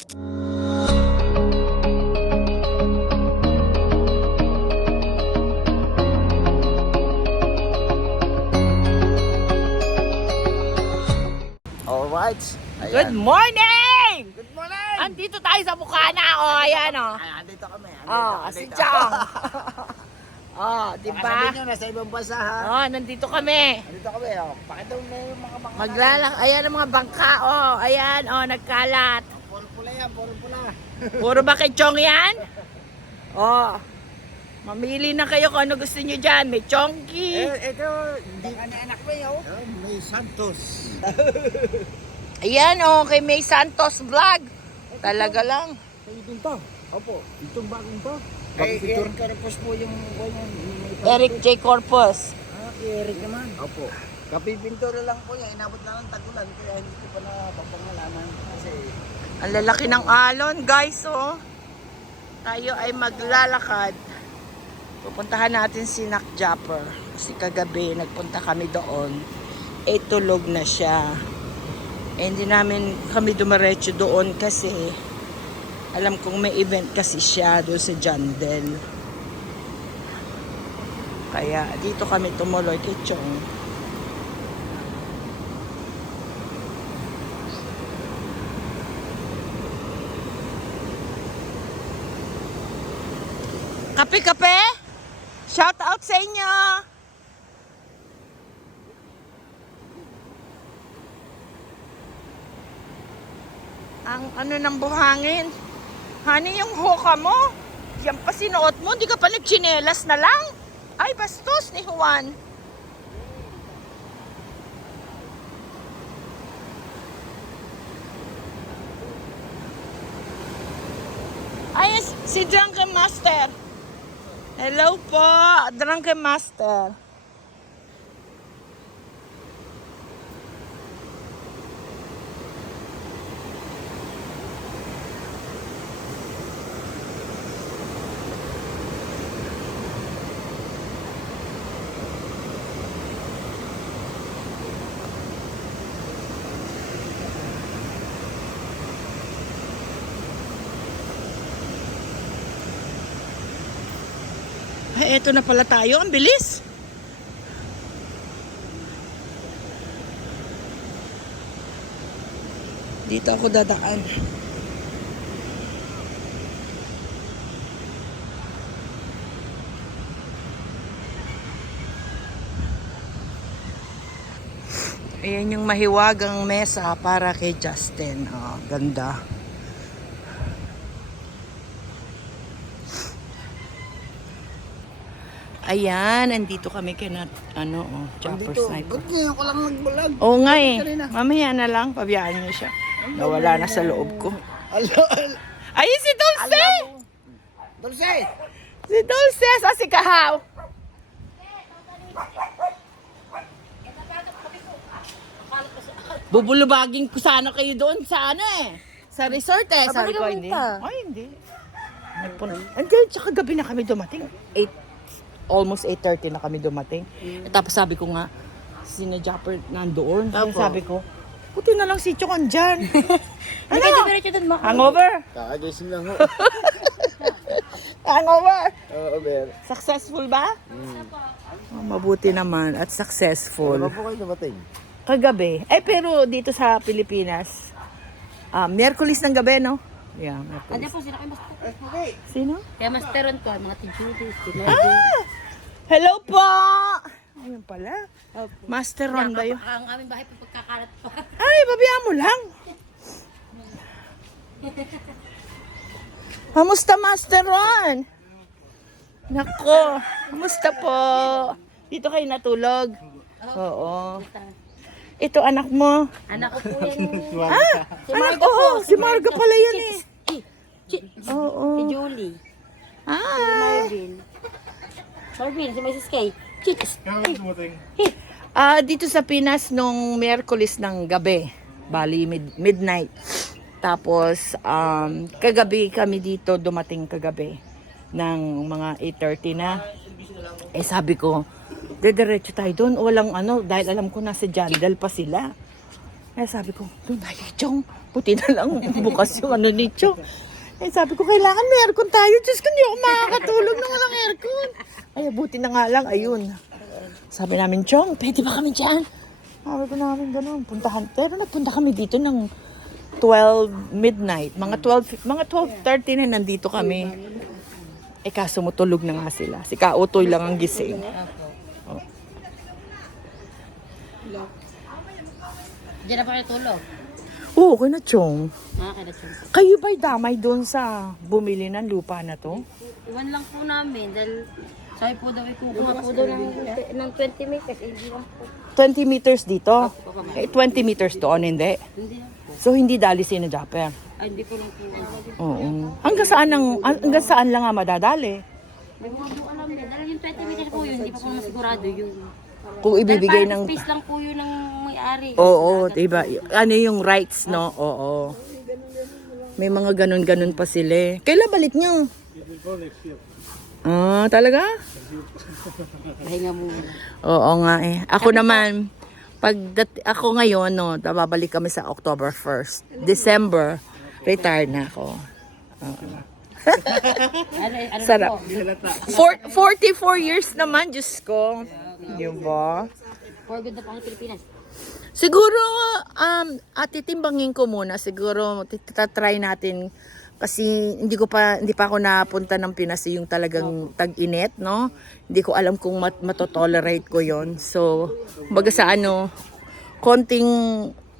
Alright. Good morning! Good morning! Andito tayo sa Bukana. Ayan o. Andito kami. Si Chong. Diba? Sabihin nyo, nasa ibang bansa ha. Nandito kami. Andito kami. Pakita mo na yung mga Ayan ang mga bangka. Ayan, nagkalat. Puro pula yan, puro pula. Puro ba kay Chong yan? Mamili na kayo kung ano gusto nyo dyan. May chongki. Ito, hindi ka anak mo yun. May Santos. Ayan kay May Santos Vlog. Talaga lang. Ito to. Opo. Itong bagong to. Eric Corpus po yung Eric J. Corpus. Eric naman. Opo. Kapipintura lang po yan. Inabot na lang tagulan. Kaya hindi ko pa na papangalanan. Kasi Ang lalaki ng alon, guys, Tayo ay maglalakad. Pupuntahan natin si Nakjapper. Kasi kagabi, nagpunta kami doon. Tulog na siya. Hindi namin kami dumiretso doon kasi alam kong may event kasi siya doon sa Jandel. Kaya dito kami tumuloy kay Chong. Kape-kape? Shout out sa inyo! Ang ano ng buhangin. Honey, yung hoka mo. Yan pa sinuot mo. Hindi ka pa nagchinelas na lang. Ay, bastos ni Juan. Ay, si Drunken Master. Hello po, Drunken Master. Ay, eto na pala tayo. Ang bilis. Dito ako dadaan. Ayan yung mahiwagang mesa para kay Justin. Ganda. Ayan, andito kami kay Chopper Sniper. Ba't ngayon ko lang nagbulag? Oo nga Mamaya na lang, pabiyaan niyo siya. Nawala na sa loob ko. Ayun si Dulce! Dulce! Si Dulce sa si Kahaw. Bubulubagin ko sana kayo doon sa sa resort Sabi ko hindi. Ay, hindi. Hanggang tsaka gabi na kami dumating. Almost 8:30 na kami dumating. Tapos sabi ko nga, sina Japper nandoon. Sabi ko, puti na lang si Chong andyan. Ano? Hangover? Kakagising lang ho. Hangover? Oo, Ber. Successful ba? Mabuti naman at successful. Ano po kayo dumating? Kagabi. Pero dito sa Pilipinas, Miyerkules ng gabi, no? Yeah, Miyerkules. Ano po sila kay Master? Sino? Kaya Masteron ko, mga tijudis, Hello po! Ayun pala. Master Ron ba yun? Ang aming bahay po pagkakalat pa. Ay, babiyaan mo lang. Kamusta, Master Ron? Nako, kamusta po? Dito kayo natulog? Oo. Ito anak mo? Anak ko po yan. Si anak ko. Si Marga pala yan Oo. Si Julie. Si Marvin. Marvin, si Mrs. Kay. Chicks. Dito sa Pinas nung Miyerkules ng gabi. Bali, midnight. Tapos, kagabi kami dito, dumating kagabi ng mga 8:30 na. Sabi ko, dediretso tayo doon. Walang dahil alam ko nasa Jandel pa sila. Sabi ko, doon tayo, Chong. Puti na lang bukas yung ano ni Chong. Eh, sabi ko, kailangan may aircon tayo. Diyos ko, hindi ako makakatulog nang walang aircon. Ay, buti na nga lang, ayun. Sabi namin, Chong, pwede ba kami dyan? Sabi ko namin gano'n, puntahan. Pero nagpunta kami dito ng 12 midnight. Mga 12:30 na nandito kami. Eh, kaso matulog na nga sila. Si Kautoy lang ang gising. Diyan na pa kayo tulog. Oo, okay na, Chong. Kaya chong. Kayo ba'y damay doon sa bumili ng lupa na to? Iwan lang po namin dahil sabi po daw ikukuha po daw ng 20 meters. Hindi lang po. 20 meters dito. Eh, 20 meters doon, hindi. Hindi lang po. So, hindi dali si na Japper. Ay, hindi po lang po. Oo. Hanggang saan lang nga madadali? Hindi po po alam na. Dahil yung 20 meters po yun, hindi pa po naman sigurado yun. Kung ibibigay Dahil ng... parang space lang po yun ng may-ari. Oo, diba? Ano yung rights, no? Oo. May mga ganun-ganun pa sila eh. Kailan balik nyo? Ah, talaga? Pahinga muna. Oo nga eh. Ako naman, ako ngayon, no, babalik kami sa October 1st. December, retire na ako. Ano Sarap. po? 44 years naman, Diyos ko. Diba? For good na po ang Pilipinas. Siguro, titimbangin ko muna. Siguro, try natin. Kasi hindi pa ako napunta ng Pinas yung talagang tag-init, no? Hindi ko alam kung matotolerate ko yon. So, baga sa konting,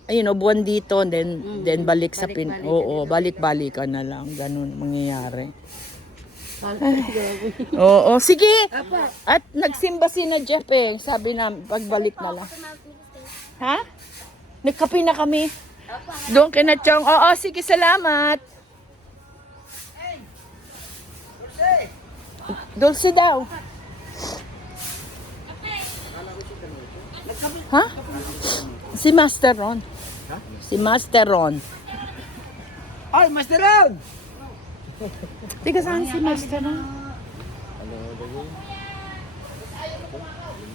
buwan dito, then balik sa Oo, balik-balikan na lang. Ganun mangyayari. Oo, sige. At nagsimba si na Jeff eh. Sabi na, pagbalik na lang. Ha? Nagkape na kami. Doon kina Chong. Oo, sige, salamat. Dulce daw. Ha? Si Master Ron. Si Master Ron. Ay, Master Ron! Tiga saan si Master Ron?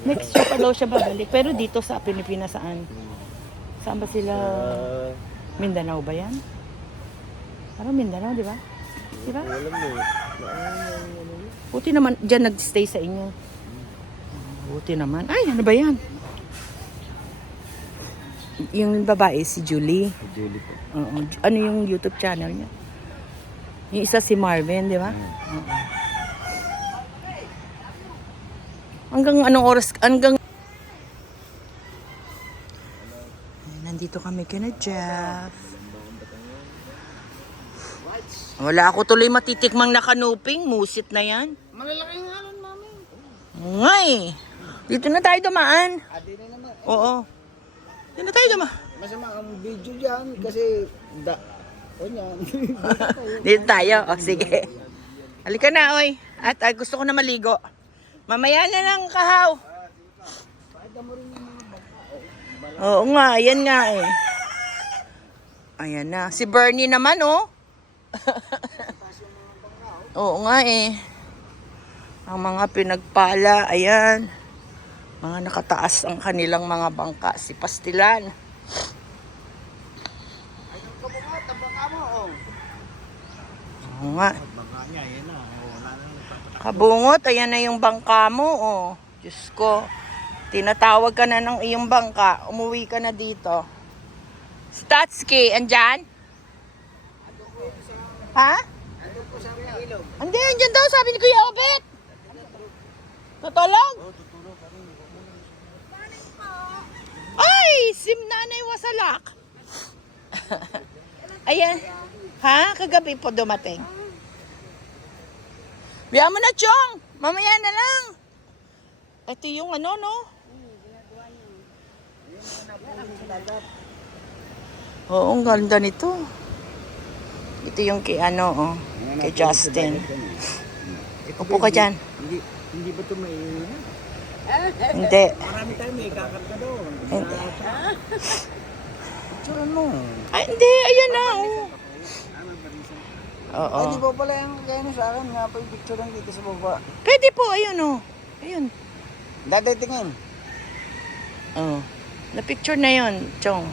Next year pa daw siya babalik. Pero dito sa Pilipinas saan? Saan ba sila? Mindanao ba yan? Parang Mindanao, di ba? Di ba? Buti naman, dyan nag-stay sa inyo. Buti naman. Ay, ano ba yan? Yung babae, si Julie. Julie po. Oo. Ano yung YouTube channel niya? Yung isa si Marvin, di ba? Oo. Hanggang anong oras? Nandito kami kina Jeff. Wala ako tuloy matitikmang nakanuping. Musit na yan. Malalaking halon, mami. Ngay! Dito na tayo dumaan. Adi na naman. Oo. Dito na tayo dumaan. Masama ang video dyan kasi o yan. Dito tayo. O, sige. Halika na, oy. At gusto ko na maligo. Mamaya na lang, kahaw. Oo nga, ayan nga eh. Ayan na. Si Bernie naman, oh. Oo nga eh. Ang mga pinagpala, ayan. Mga nakataas ang kanilang mga bangka. Si Pastilan. Oo nga. Kabungot, ayan na yung bangka mo, oh. Diyos ko. Tinatawag ka na ng iyong bangka. Umuwi ka na dito. Statsky, andyan? Ha? Hindi, andyan daw, sabi ni Kuya Obet. Tutulog? Ay, sim nanay wasalak. Ayan. Ha? Kagabi po dumating. Biya mo na, Chong. Mamaya na lang. Ito yung ano, no? Oo, ang ganda nito. Ito yung kay oh. Kay Justin. Upo ka dyan. Hindi ba ito may... Hindi. Marami tayo may kakarga doon. Hindi. Picture mo. Ay, hindi. Ayan na, oh. Oo. Ay, di ba pala yung kaya sa akin nga pa yung picture lang dito sa baba. Pwede po, ayun, oh. Ayun. Dadatingin. Oh. Na-picture na yun, Chong.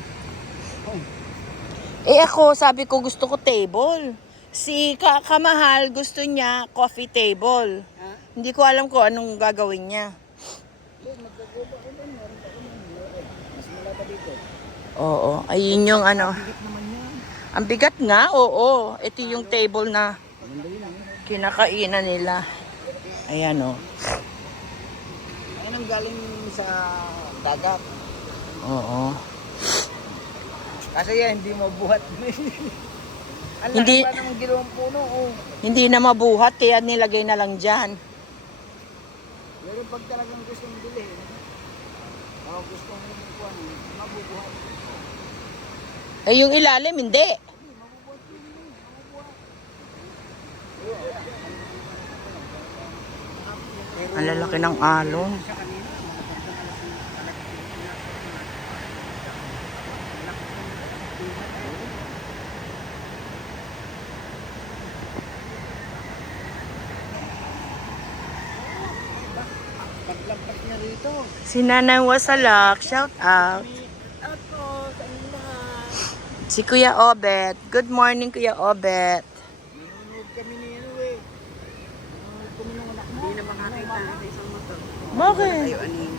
Eh ako, sabi ko gusto ko table. Si Kamahal gusto niya coffee table. Ha? Hindi ko alam kung anong gagawin niya. Magkaguba ko doon. Meron pa naman. Mas mula pa dito. Oo, ayun yung ano. Higit naman yan. Ang bigat nga, oo. Ito yung table na Maganda yun ang. kinakainan nila. Ayan o. Ayun ang galing sa dagat. Oo. Kasi yan, hindi mabuhat. Ang Hindi- laki pa namang ginawang puno. Oh. Hindi na mabuhat, kaya nilagay na lang dyan. Pero pag talagang gustong bili, o gustong kuhan, mabubuhat. Eh yung ilalim, hindi. Ang lalaki ng alon. Paglampas niya rito. Si Nanay Wasalak, shout out. At po, sa inyong lahat. Si Kuya Obet. Good morning, Kuya Obet. Nanonood kami ni ano eh. Nanonood kami ng anak mo. Hindi na makakita sa isang motor. Bakit? Tayo anin.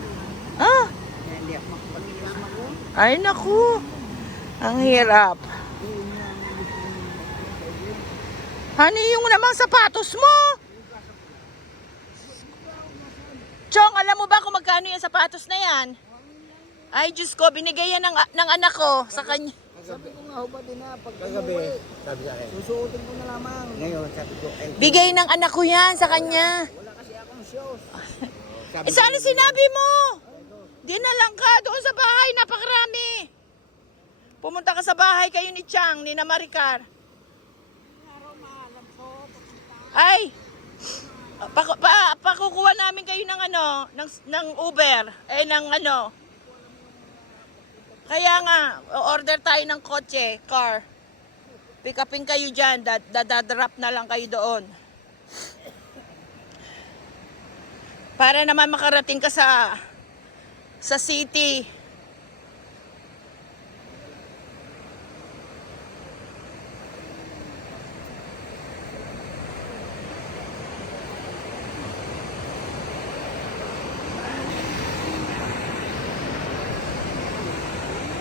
Ah, Kaya hindi ako makapagkasama ko. ay naku. Ang hirap. Yun nga ang gusto ko ng Honey, yung namang sapatos mo. Chong, alam mo ba kung magkano yung sapatos na yan? Ay, Diyos ko, binigay yan ng anak ko sa kanya. Sabi ko nga, hubad din na. Pag kagabi, sabi sa akin. Susuotin ko na lamang. Ngayon, sabi ko, Bigay ng anak ko yan sa kanya. wala kasi akong shows. Eh, sana sinabi mo. Di na lang ka doon sa bahay, napakarami. Pumunta ka sa bahay kayo ni Chang, ni na Maricar. Ay, pakukuha namin kayo ng ano, ng Uber, ng ano. Kaya nga, order tayo ng kotse, car. Pick upin kayo dyan, dadadrop na lang kayo doon. Para naman makarating ka sa city.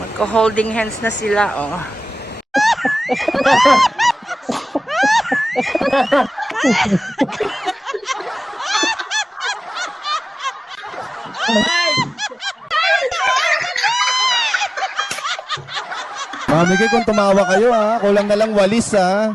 Magko-holding hands na sila, oh. Mamigay kung tumawa kayo ha, kulang na lang walis ha.